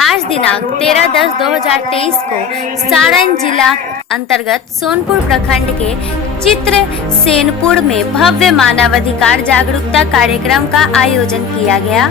आज दिनांक 13/10/2023 को सारण जिला अंतर्गत सोनपुर प्रखंड के चित्र सेनपुर में भव्य मानवाधिकार जागरूकता कार्यक्रम का आयोजन किया गया,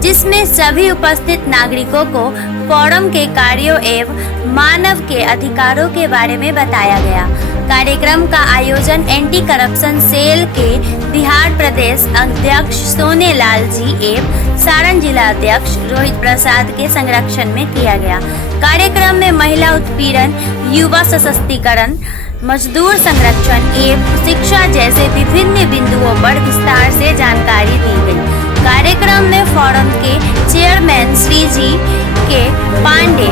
जिसमें सभी उपस्थित नागरिकों को फोरम के कार्यों एवं मानव के अधिकारों के बारे में बताया गया। कार्यक्रम का आयोजन एंटी करप्शन सेल के बिहार प्रदेश अध्यक्ष सोनेलाल जी एवं सारण जिला अध्यक्ष रोहित प्रसाद के संरक्षण में किया गया। कार्यक्रम में महिला उत्पीड़न, युवा सशक्तिकरण, मजदूर संरक्षण एवं शिक्षा जैसे विभिन्न बिंदुओं पर विस्तार से जानकारी दी गई। कार्यक्रम में फोरम के chairman Shri G K Pandey,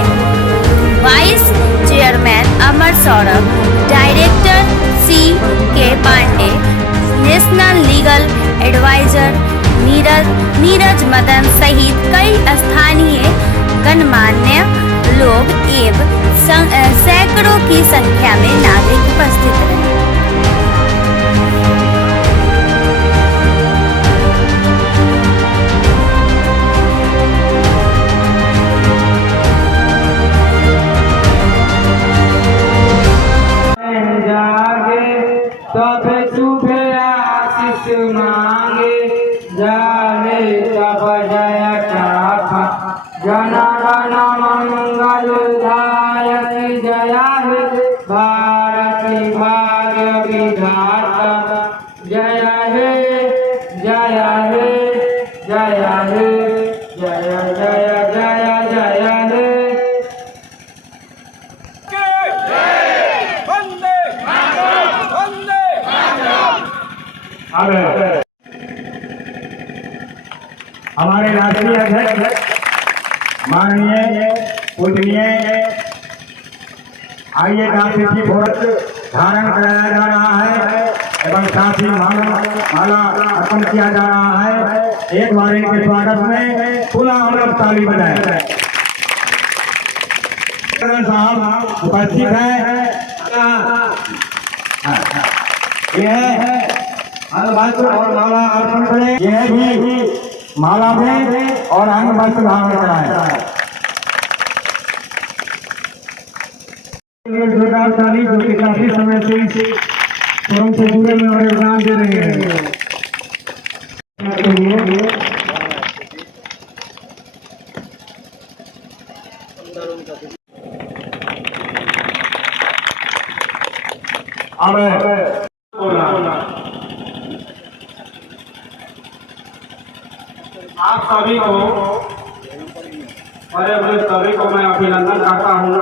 vice chairman Amar Saurabh, director C K Pandey, national legal advisor Neeraj Madan सहित कई स्थानीय गणमान्य लोग एवं सैकड़ों की संख्या में नागरिक उपस्थित रहे। जन गण मंगलदायक जय हे भारती भाग्य विधाता जय हे जय हे जय हे जय जय जय जय हे वंदे वंदे हमारे राष्ट्रीय अध्यक्ष माननीय पूजनीय आइए का तिथि व्रत धारण कराया जा रहा है एवं साथ ही माला अर्पण किया जा रहा है। एक बार इनके स्वागत में पुनः हम लोग ताली बजाएं। साहब उपस्थित है, यह और माला अर्पण करें, यह भी माला में और अंग वस्त्र धारण कराए। जोरदार ताली, जो कि काफी समय से इस फोरम से जुड़े में और योगदान दे रहे हैं। आप सभी को बड़े बड़े सभी को मैं अभिनंदन करता हूँ।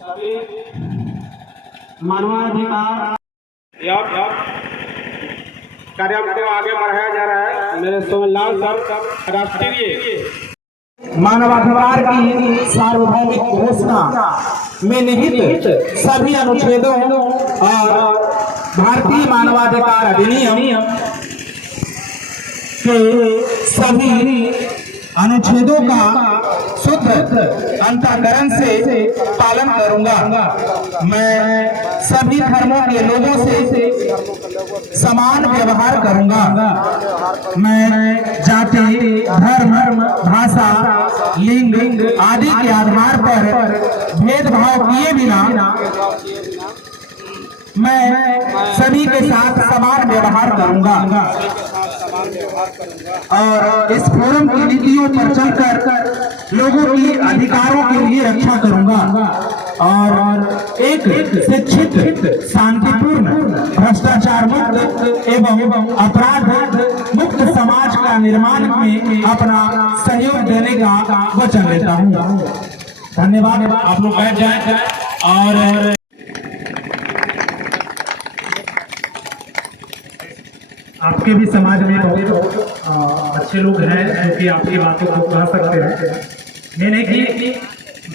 सभी मानवाधिकार कार्यक्रम को आगे बढ़ाया जा रहा है। मेरे सोनलाल सर राष्ट्रीय मानवाधिकार की सार्वभौमिक घोषणा में निहित सभी अनुच्छेदों और भारतीय मानवाधिकार अधिनियम के सभी अनुच्छेदों का शुद्ध अंतःकरण से पालन करूंगा। मैं सभी धर्मों के लोगों से समान व्यवहार करूंगा। मैं जाति, धर्म, भाषा, लिंग आदि के आधार पर भेदभाव किए बिना मैं सभी के साथ समान व्यवहार करूंगा और इस फोरम की नीतियों पर चलकर लोगों की अधिकारों के लिए रक्षा करूंगा और एक शिक्षित, शांतिपूर्ण, भ्रष्टाचार मुक्त एवं अपराध मुक्त समाज का निर्माण में अपना सहयोग देने का वचन लेता हूं। धन्यवाद। आप लोग बैठ जाएं और आपके भी समाज में बहुत अच्छे लोग हैं जो कि आपकी बातों को कह सकते हैं। मैंने कि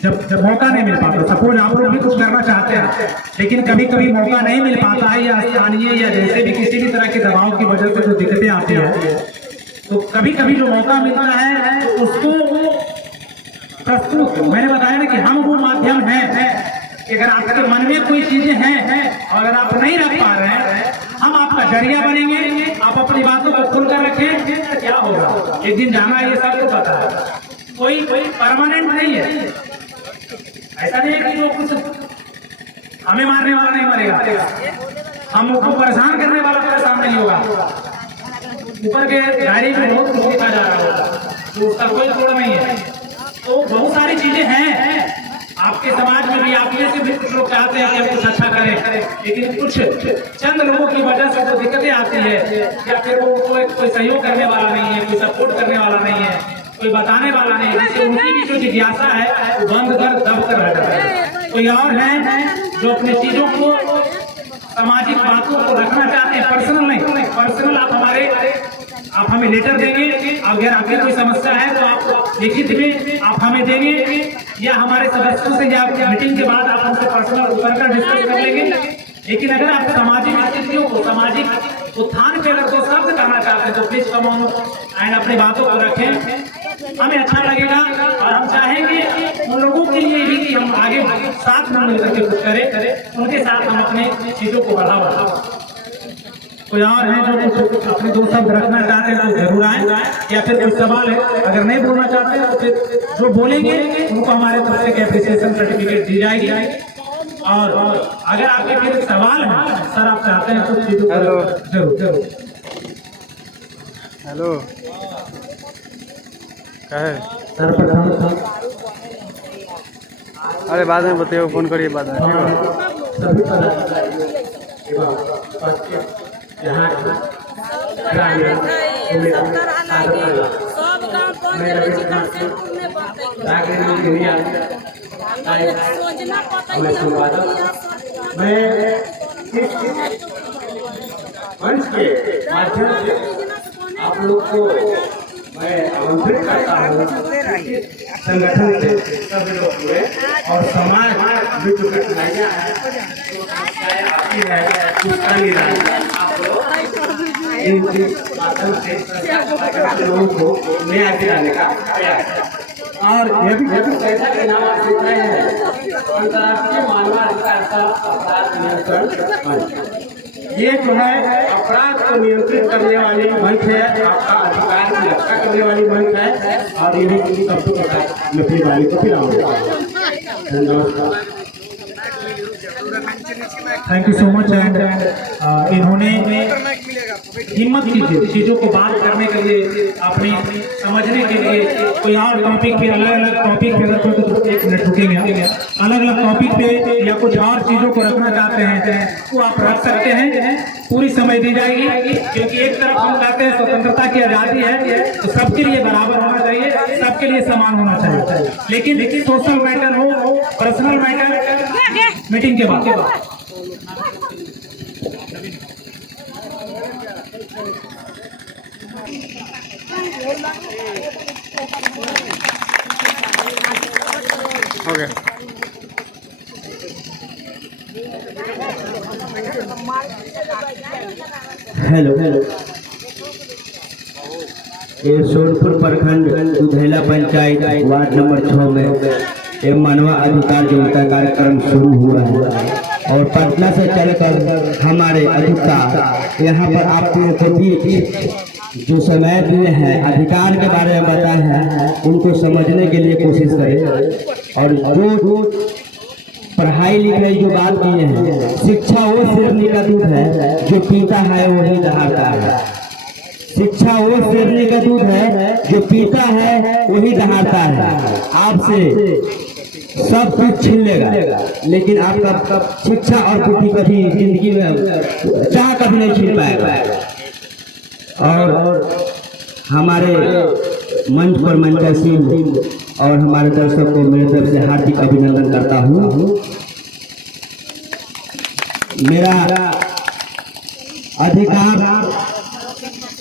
जब मौका नहीं मिल पाता, सपोज आप लोग भी कुछ करना चाहते हैं लेकिन कभी कभी मौका नहीं मिल पाता है या स्थानीय या जैसे भी किसी भी तरह के दबाव की वजह से जो दिक्कतें आती है, तो कभी कभी जो मौका मिलता है उसको प्रस्तुत, मैंने बताया ना कि हम वो माध्यम है कि अगर आपके मन में कोई चीजें हैं और अगर आप नहीं रख पा रहे हैं हम आपका जरिया बनेंगे, आप अपनी बातों को खुलकर रखें, क्या होगा एक दिन जाना है, ये सबको पता है। कोई परमानेंट नहीं है, ऐसा नहीं है कि जो कुछ हमें मारने वाला नहीं मरेगा, हमको परेशान करने वाला परेशान नहीं होगा। ऊपर के डायरी में बहुत कुछ लिखा जा रहा होगा, तो उसका कोई तोड़ नहीं है। तो बहुत सारी चीजें हैं आपके समाज में भी, आप में से भी कुछ लोग चाहते हैं कि हम कुछ अच्छा करें, लेकिन कुछ चंद लोगों की वजह से जो दिक्कतें आती है, या फिर वो कोई सहयोग करने वाला नहीं है, कोई सपोर्ट करने वाला नहीं है, कोई बताने वाला नहीं है, जिससे उनकी भी जो जिज्ञासा है वो बंद कर दब कर रह जाता है। कोई और है जो अपने चीजों को, सामाजिक बातों को रखना चाहते हैं, पर्सनल नहीं, पर्सनल आप हमें लेटर देंगे, अगर आपकी कोई समस्या है तो आप लिखित में आप हमें देंगे, या हमारे सदस्यों से या मीटिंग के बाद आप हमसे पर्सनल वर्कर डिस्कस कर लेंगे। लेकिन अगर आप सामाजिक स्थितियों को, सामाजिक उत्थान पे अगर तो शब्द करना चाहते हैं तो प्लीज कम ऑन एंड अपनी बातों को रखें, हमें अच्छा लगेगा। और हम चाहेंगे उन लोगों के लिए भी कि हम आगे साथ में मिलकर के कुछ करें, उनके साथ हम अपने चीजों को बढ़ावा। कोई और है जो कुछ अपने दो शब्द रखना चाहते हैं तो जरूर आए, या फिर कोई सवाल है, अगर नहीं बोलना चाहते हैं तो फिर जो बोलेंगे उनको हमारे तरफ से एप्रिसिएशन सर्टिफिकेट दी जाएगी। और अगर आपके फिर सवाल है सर, आप चाहते हैं कुछ चीजों जरूर जरूर। हेलो क्या है सर प्रथम अरे बाद में बताइए, फोन करिए बाद में। सभी यहाँ मैं मंच के माध्यम से आप लोग को मैं आमंत्रित करता हूँ, संगठन से सभी लोग हुए और समाज में जो कठिनाइयाँ हैं आती है, उसका निराकरण आप लोग इन माध्यम से लोगों को न्याय दिलाने का प्रयास है। और ये भी जैसा कि नाम आप देख रहे हैं, अंतर्राष्ट्रीय मानवाधिकार अपराध नियंत्रण मंच, ये जो है अपराध को नियंत्रित करने वाली मंच है, आपका अधिकार की रक्षा करने वाली मंच है। और ये भी सबको पता है, मैं अपनी वाली को पिलाऊंगा। धन्यवाद, thank you so much. And इन्होंने हिम्मत कीजिए चीजों को बात करने के लिए, अपने समझने के लिए। कोई और टॉपिक पे, अलग अलग टॉपिक पे, अगर कोई एक मिनट रुकेंगे, अलग अलग टॉपिक पे या कुछ और चीजों को रखना चाहते हैं वो आप रख सकते हैं, पूरी समय दी जाएगी। क्योंकि एक तरफ हम कहते हैं स्वतंत्रता की आजादी है, तो सबके लिए बराबर होना चाहिए, सबके लिए समान होना चाहिए। लेकिन सोशल मैटर हो, पर्सनल मैटर मीटिंग के बाद। ओके हेलो, ये सोनपुर प्रखंड दुधैला पंचायत वार्ड नंबर 6 में ये मानवा अधिकार जनता कार्यक्रम शुरू हुआ है और पटना से चलकर हमारे अधिवक्ता यहाँ पर आप लोगों को भी जो समय दिए हैं, अधिकार के बारे में बताए हैं, उनको समझने के लिए कोशिश करें। और जो पढ़ाई लिखाई जो बात किए हैं, शिक्षा वो शेरनी का दूध है, जो पीता है वही दहाड़ता है। शिक्षा वो शेरनी का दूध है, जो पीता है वही दहाड़ता है। आपसे सब कुछ छीन लेगा, लेकिन आपका शिक्षा और बुद्धि कभी जिंदगी में चाह कभी नहीं छीन पाएगा। और हमारे मंच पर मंचा सिंह और हमारे दर्शक को मेरे तरफ से हार्दिक अभिनंदन करता हूँ। मेरा अधिकार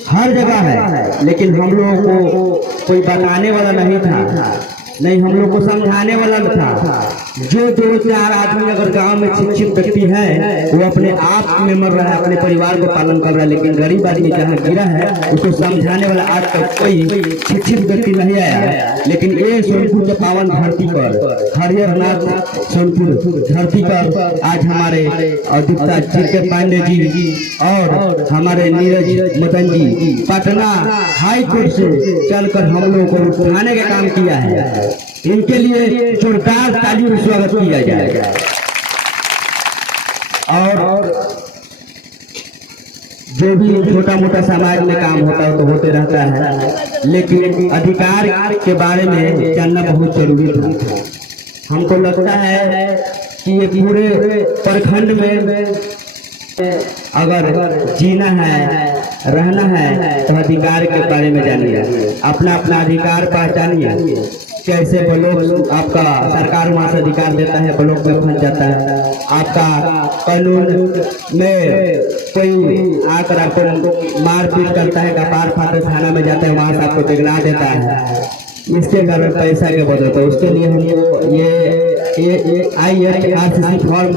हर जगह है, लेकिन हम लोगों को कोई बताने वाला नहीं था, नहीं हम लोग को समझाने वाला था। जो 2-4 आदमी अगर गांव में शिक्षित व्यक्ति है वो अपने आप में मर रहा है, अपने परिवार को पालन कर रहा है, लेकिन गरीब आदमी जहाँ गिरा है उसको समझाने वाला आज तक कोई शिक्षित व्यक्ति नहीं आया है। लेकिन ये सोनपुर के पावन धरती पर, हरिहरनाथ सोनपुर धरती पर आज हमारे अधिवक्ता जीके पांडे जी और हमारे नीरज मदन जी पटना हाई कोर्ट से चलकर हम लोगों को उठाने का काम किया है। इनके लिए जोरदार तालियों से स्वागत किया जाएगा। और जो भी छोटा मोटा समाज में काम होता है तो होते रहता है, लेकिन अधिकार के बारे में जानना बहुत जरूरी है। हमको लगता है कि ये पूरे प्रखंड में अगर जीना है, रहना है तो अधिकार के बारे में जानिए, अपना अपना अधिकार पहचानिए। कैसे ब्लॉक आपका सरकार वहाँ से अधिकार देता है, ब्लॉक में फंस जाता है। आपका कानून में कोई आकर आपको मारपीट करता है, कपार फाटे थाना में जाता है, वहाँ से आपको दिखला देता है, इसके कारण पैसा के बदल। तो उसके लिए हम ये IHRCC फॉर्म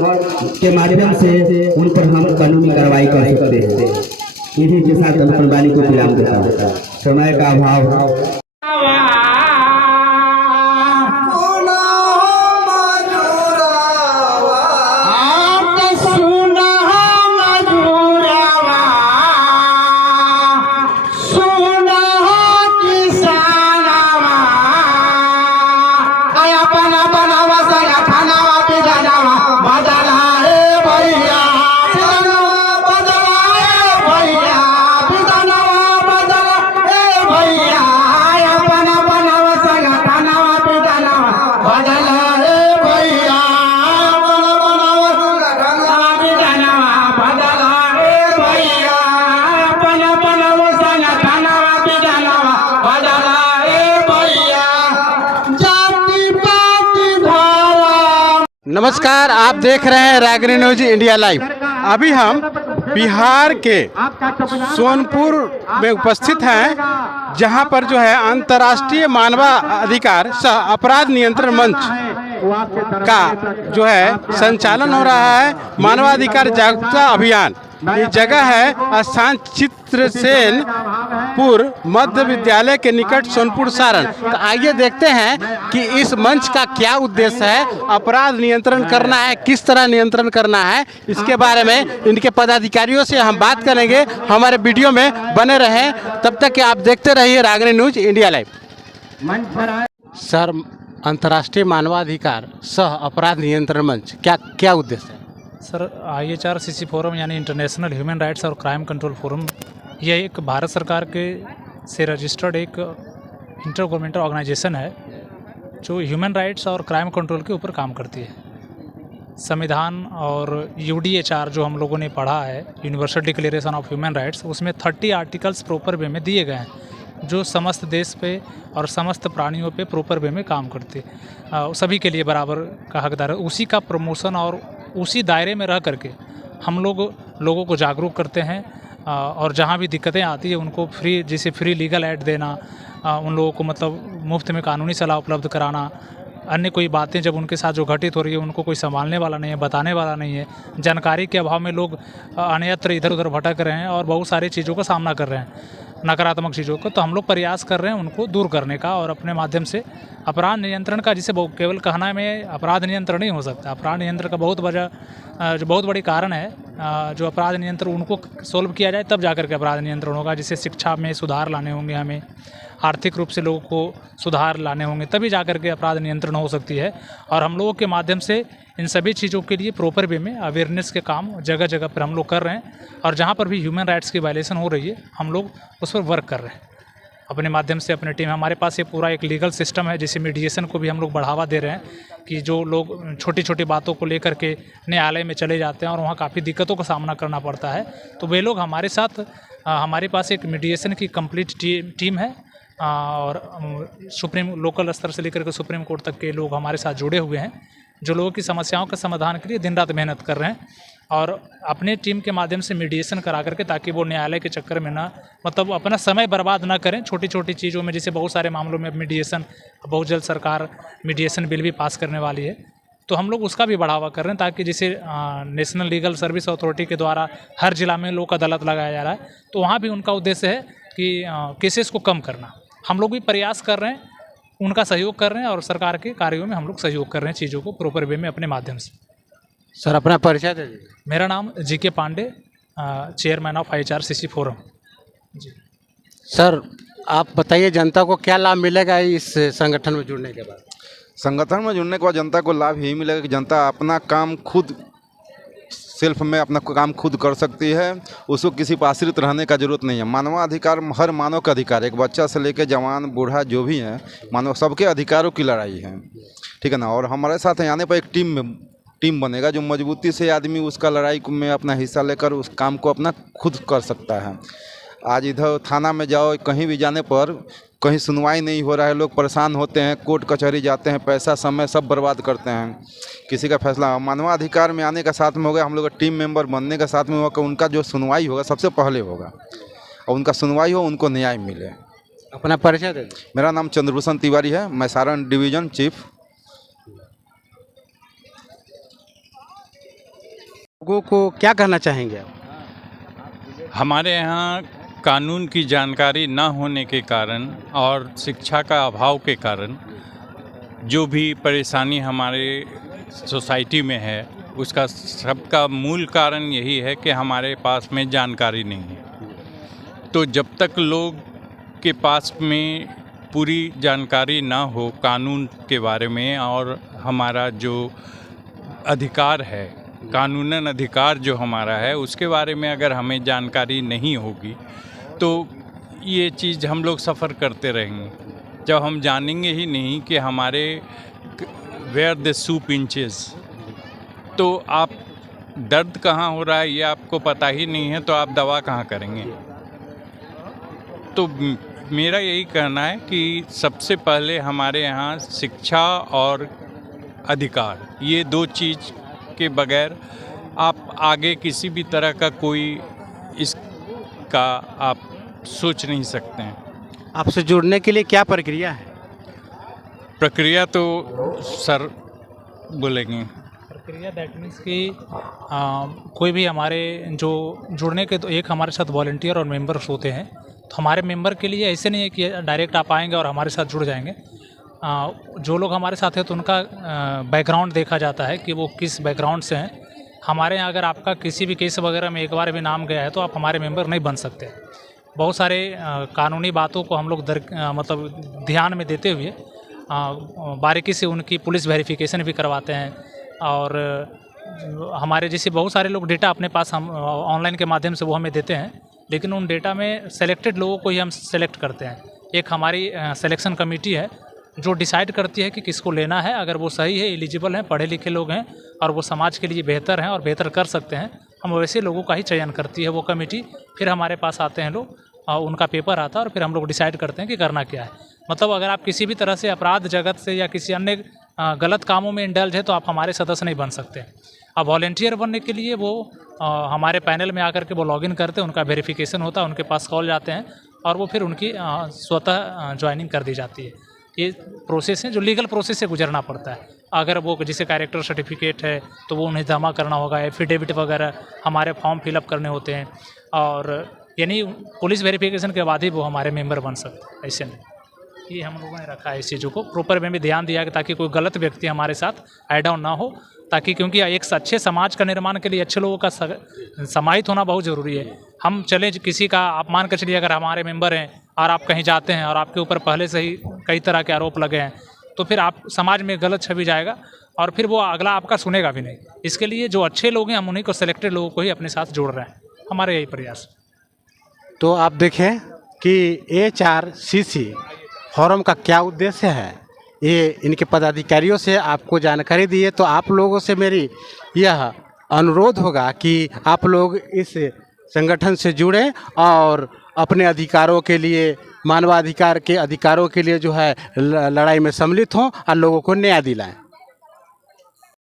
के माध्यम से उन पर हम कानूनी कार्रवाई कर सकते हैं। इन्हीं के साथ हम अपनी वाणी को विराम देता हूँ, समय का अभाव। नमस्कार, आप देख रहे हैं रागनी न्यूज इंडिया लाइव। अभी हम बिहार के सोनपुर में उपस्थित हैं, जहां पर जो है अंतर्राष्ट्रीय मानवाधिकार सह अपराध नियंत्रण मंच का जो है संचालन हो रहा है। मानवाधिकार जागरूकता अभियान, ये जगह है स्थान चित्रसेनपुर मध्य विद्यालय के निकट सोनपुर सारण। तो आइए देखते हैं कि इस मंच का क्या उद्देश्य है, अपराध नियंत्रण करना है, किस तरह नियंत्रण करना है, इसके बारे में इनके पदाधिकारियों से हम बात करेंगे। हमारे वीडियो में बने रहें, तब तक कि आप देखते रहिए रागनी न्यूज इंडिया लाइव। सर, अंतर्राष्ट्रीय मानवाधिकार सह अपराध नियंत्रण मंच क्या उद्देश्य है? सर, IHRCC फोरम यानी इंटरनेशनल ह्यूमन राइट्स और क्राइम कंट्रोल फोरम, यह एक भारत सरकार के से रजिस्टर्ड एक इंटर गवर्नमेंटल ऑर्गेनाइजेशन है जो ह्यूमन राइट्स और क्राइम कंट्रोल के ऊपर काम करती है। संविधान और UDHR जो हम लोगों ने पढ़ा है, universal declaration of human rights, उसमें 30 आर्टिकल्स प्रॉपर वे में दिए गए हैं जो समस्त देश पे और समस्त प्राणियों पे प्रॉपर वे में काम करते हैं, सभी के लिए बराबर का हकदार है। उसी का प्रमोशन और उसी दायरे में रह करके हम लोगों को जागरूक करते हैं, और जहाँ भी दिक्कतें आती है उनको फ्री लीगल एड देना, उन लोगों को मतलब मुफ्त में कानूनी सलाह उपलब्ध कराना, अन्य कोई बातें जब उनके साथ जो घटित हो रही है उनको कोई संभालने वाला नहीं है, बताने वाला नहीं है। जानकारी के अभाव में लोग अन्यत्र इधर उधर भटक रहे हैं और बहुत सारी चीज़ों का सामना कर रहे हैं, नकारात्मक चीज़ों को। तो हम लोग प्रयास कर रहे हैं उनको दूर करने का, और अपने माध्यम से अपराध नियंत्रण का, जिसे केवल कहना में अपराध नियंत्रण नहीं हो सकता। अपराध नियंत्रण का बहुत बड़ी कारण है, जो अपराध नियंत्रण उनको सोल्व किया जाए तब जाकर के अपराध नियंत्रण होगा। जिसे शिक्षा में सुधार लाने होंगे, हमें आर्थिक रूप से लोगों को सुधार लाने होंगे, तभी जाकर के अपराध नियंत्रण हो सकती है। और हम लोगों के माध्यम से इन सभी चीज़ों के लिए प्रॉपर वे में अवेयरनेस के काम जगह जगह पर हम लोग कर रहे हैं, और जहाँ पर भी ह्यूमन राइट्स की वायलेशन हो रही है हम लोग उस पर वर्क कर रहे हैं अपने माध्यम से, अपने टीम। हमारे पास ये पूरा एक लीगल सिस्टम है, जिसे मीडिएशन को भी हम लोग बढ़ावा दे रहे हैं, कि जो लोग छोटी छोटी बातों को लेकर के न्यायालय में चले जाते हैं और वहाँ काफ़ी दिक्कतों का सामना करना पड़ता है, तो वे लोग हमारे साथ, हमारे पास एक मीडिएशन की कंप्लीट टीम है, और लोकल स्तर से लेकर के सुप्रीम कोर्ट तक के लोग हमारे साथ जुड़े हुए हैं, जो लोगों की समस्याओं के समाधान के लिए दिन रात मेहनत कर रहे हैं, और अपने टीम के माध्यम से मीडिएशन करा करके, ताकि वो न्यायालय के चक्कर में ना, मतलब अपना समय बर्बाद ना करें छोटी छोटी चीज़ों में। जैसे बहुत सारे मामलों में मीडिएशन, बहुत जल्द सरकार मीडिएशन बिल भी पास करने वाली है, तो हम लोग उसका भी बढ़ावा कर रहे हैं, ताकि जैसे नेशनल लीगल सर्विस अथॉरिटी के द्वारा हर जिला में लोक अदालत लगाया जा रहा है, तो वहाँ भी उनका उद्देश्य है कि केसेस को कम करना। हम लोग भी प्रयास कर रहे हैं, उनका सहयोग कर रहे हैं और सरकार के कार्यों में हम लोग सहयोग कर रहे हैं, चीज़ों को प्रॉपर वे में अपने माध्यम से। सर अपना परिचय दे दीजिए। मेरा नाम GK Pandey, chairman of IHRCC forum. जी सर आप बताइए जनता को क्या लाभ मिलेगा इस संगठन में जुड़ने के बाद? संगठन में जुड़ने के बाद जनता को लाभ यही मिलेगा कि जनता अपना काम खुद सेल्फ में अपना काम खुद कर सकती है, उसको किसी पर आश्रित रहने का जरूरत नहीं है। मानवाधिकार हर मानव का अधिकार है, एक बच्चा से लेकर जवान बूढ़ा जो भी है, मानव सबके अधिकारों की लड़ाई है, ठीक है ना। और हमारे साथ आने पर एक टीम बनेगा जो मजबूती से आदमी उसका लड़ाई में अपना हिस्सा लेकर उस काम को अपना खुद कर सकता है। आज इधर थाना में जाओ, कहीं भी जाने पर कहीं सुनवाई नहीं हो रहा है, लोग परेशान होते हैं, कोर्ट कचहरी जाते हैं, पैसा समय सब बर्बाद करते हैं, किसी का फैसला। मानवाधिकार में आने का साथ में होगा, हम लोग का टीम मेंबर बनने का साथ में होगा, उनका जो सुनवाई होगा सबसे पहले होगा और उनका सुनवाई हो, उनको न्याय मिले। अपना परिचय दे दीजिए। मेरा नाम चंद्रभूषण तिवारी है, मैं सारण डिवीज़न चीफ। लोगों को क्या कहना चाहेंगे आप? हमारे यहाँ कानून की जानकारी न होने के कारण और शिक्षा का अभाव के कारण जो भी परेशानी हमारे सोसाइटी में है, उसका सबका मूल कारण यही है कि हमारे पास में जानकारी नहीं है। तो जब तक लोग के पास में पूरी जानकारी ना हो कानून के बारे में और हमारा जो अधिकार है, कानूनन अधिकार जो हमारा है, उसके बारे में अगर हमें जानकारी नहीं होगी तो ये चीज़ हम लोग सफ़र करते रहेंगे। जब हम जानेंगे ही नहीं कि हमारे वेयर द शू पिंचेस, तो आप दर्द कहाँ हो रहा है ये आपको पता ही नहीं है, तो आप दवा कहाँ करेंगे। तो मेरा यही कहना है कि सबसे पहले हमारे यहाँ शिक्षा और अधिकार, ये दो चीज़ के बगैर आप आगे किसी भी तरह का कोई इसका आप सोच नहीं सकते हैं। आपसे जुड़ने के लिए क्या प्रक्रिया है? प्रक्रिया तो सर बोलेंगे। प्रक्रिया दैट मीन्स कि कोई भी हमारे जो जुड़ने के, तो एक हमारे साथ वॉलंटियर और मेंबर्स होते हैं। तो हमारे मेंबर के लिए ऐसे नहीं है कि डायरेक्ट आप आएंगे और हमारे साथ जुड़ जाएंगे। जो लोग हमारे साथ हैं तो उनका बैकग्राउंड देखा जाता है कि वो किस बैकग्राउंड से हैं। हमारे यहाँ अगर आपका किसी भी केस वगैरह में एक बार भी नाम गया है तो आप हमारे मेंबर नहीं बन सकते। बहुत सारे कानूनी बातों को हम लोग मतलब ध्यान में देते हुए बारीकी से उनकी पुलिस वेरिफिकेशन भी करवाते हैं। और हमारे जैसे बहुत सारे लोग डेटा अपने पास हम ऑनलाइन के माध्यम से वो हमें देते हैं, लेकिन उन डेटा में सेलेक्टेड लोगों को ही हम सेलेक्ट करते हैं। एक हमारी सिलेक्शन कमेटी है जो डिसाइड करती है कि किसको लेना है। अगर वो सही है, एलिजिबल हैं, पढ़े लिखे लोग हैं और वो समाज के लिए बेहतर हैं और बेहतर कर सकते हैं, हम वैसे लोगों का ही चयन करती है वो कमेटी। फिर हमारे पास आते हैं लोग, उनका पेपर आता है और फिर हम लोग डिसाइड करते हैं कि करना क्या है। मतलब अगर आप किसी भी तरह से अपराध जगत से या किसी अन्य गलत कामों में इंडल्ज है तो आप हमारे सदस्य नहीं बन सकते। अब वॉलंटियर बनने के लिए वो हमारे पैनल में आकर के वो लॉगिन करते हैं, उनका वेरिफिकेशन होता है, उनके पास कॉल जाते हैं और वो फिर उनकी स्वतः ज्वाइनिंग कर दी जाती है। ये प्रोसेस है जो लीगल प्रोसेस से गुजरना पड़ता है। अगर वो जैसे कैरेक्टर सर्टिफिकेट है तो वो उन्हें जमा करना होगा, एफिडेविट वगैरह हमारे फॉर्म फिलअप करने होते हैं, और यानी पुलिस वेरिफिकेशन के बाद ही वो हमारे मेंबर बन सकते हैं। ऐसे नहीं, ये हम लोगों ने रखा है इस चीज़ों को प्रॉपर वे में ध्यान दिया कि ताकि कोई गलत व्यक्ति हमारे साथ ऐड ऑन ना हो, ताकि क्योंकि एक अच्छे समाज का निर्माण के लिए अच्छे लोगों का समाहित होना बहुत ज़रूरी है। हम चले किसी का, आप मान कर चलिए अगर हमारे मेंबर हैं और आप कहीं जाते हैं और आपके ऊपर पहले से ही कई तरह के आरोप लगे हैं, तो फिर आप समाज में गलत छवि जाएगा और फिर वो अगला आपका सुनेगा भी नहीं। इसके लिए जो अच्छे लोग हैं हम उन्हीं को, सिलेक्टेड लोगों को ही अपने साथ जोड़ रहे हैं। हमारे यही प्रयास। तो आप देखें कि HRCC फोरम का क्या उद्देश्य है, ये इनके पदाधिकारियों से आपको जानकारी दी है। तो आप लोगों से मेरी यह अनुरोध होगा कि आप लोग इस संगठन से जुड़ें और अपने अधिकारों के लिए, मानवाधिकार के अधिकारों के लिए जो है लड़ाई में सम्मिलित हों और लोगों को न्याय दिलाएं।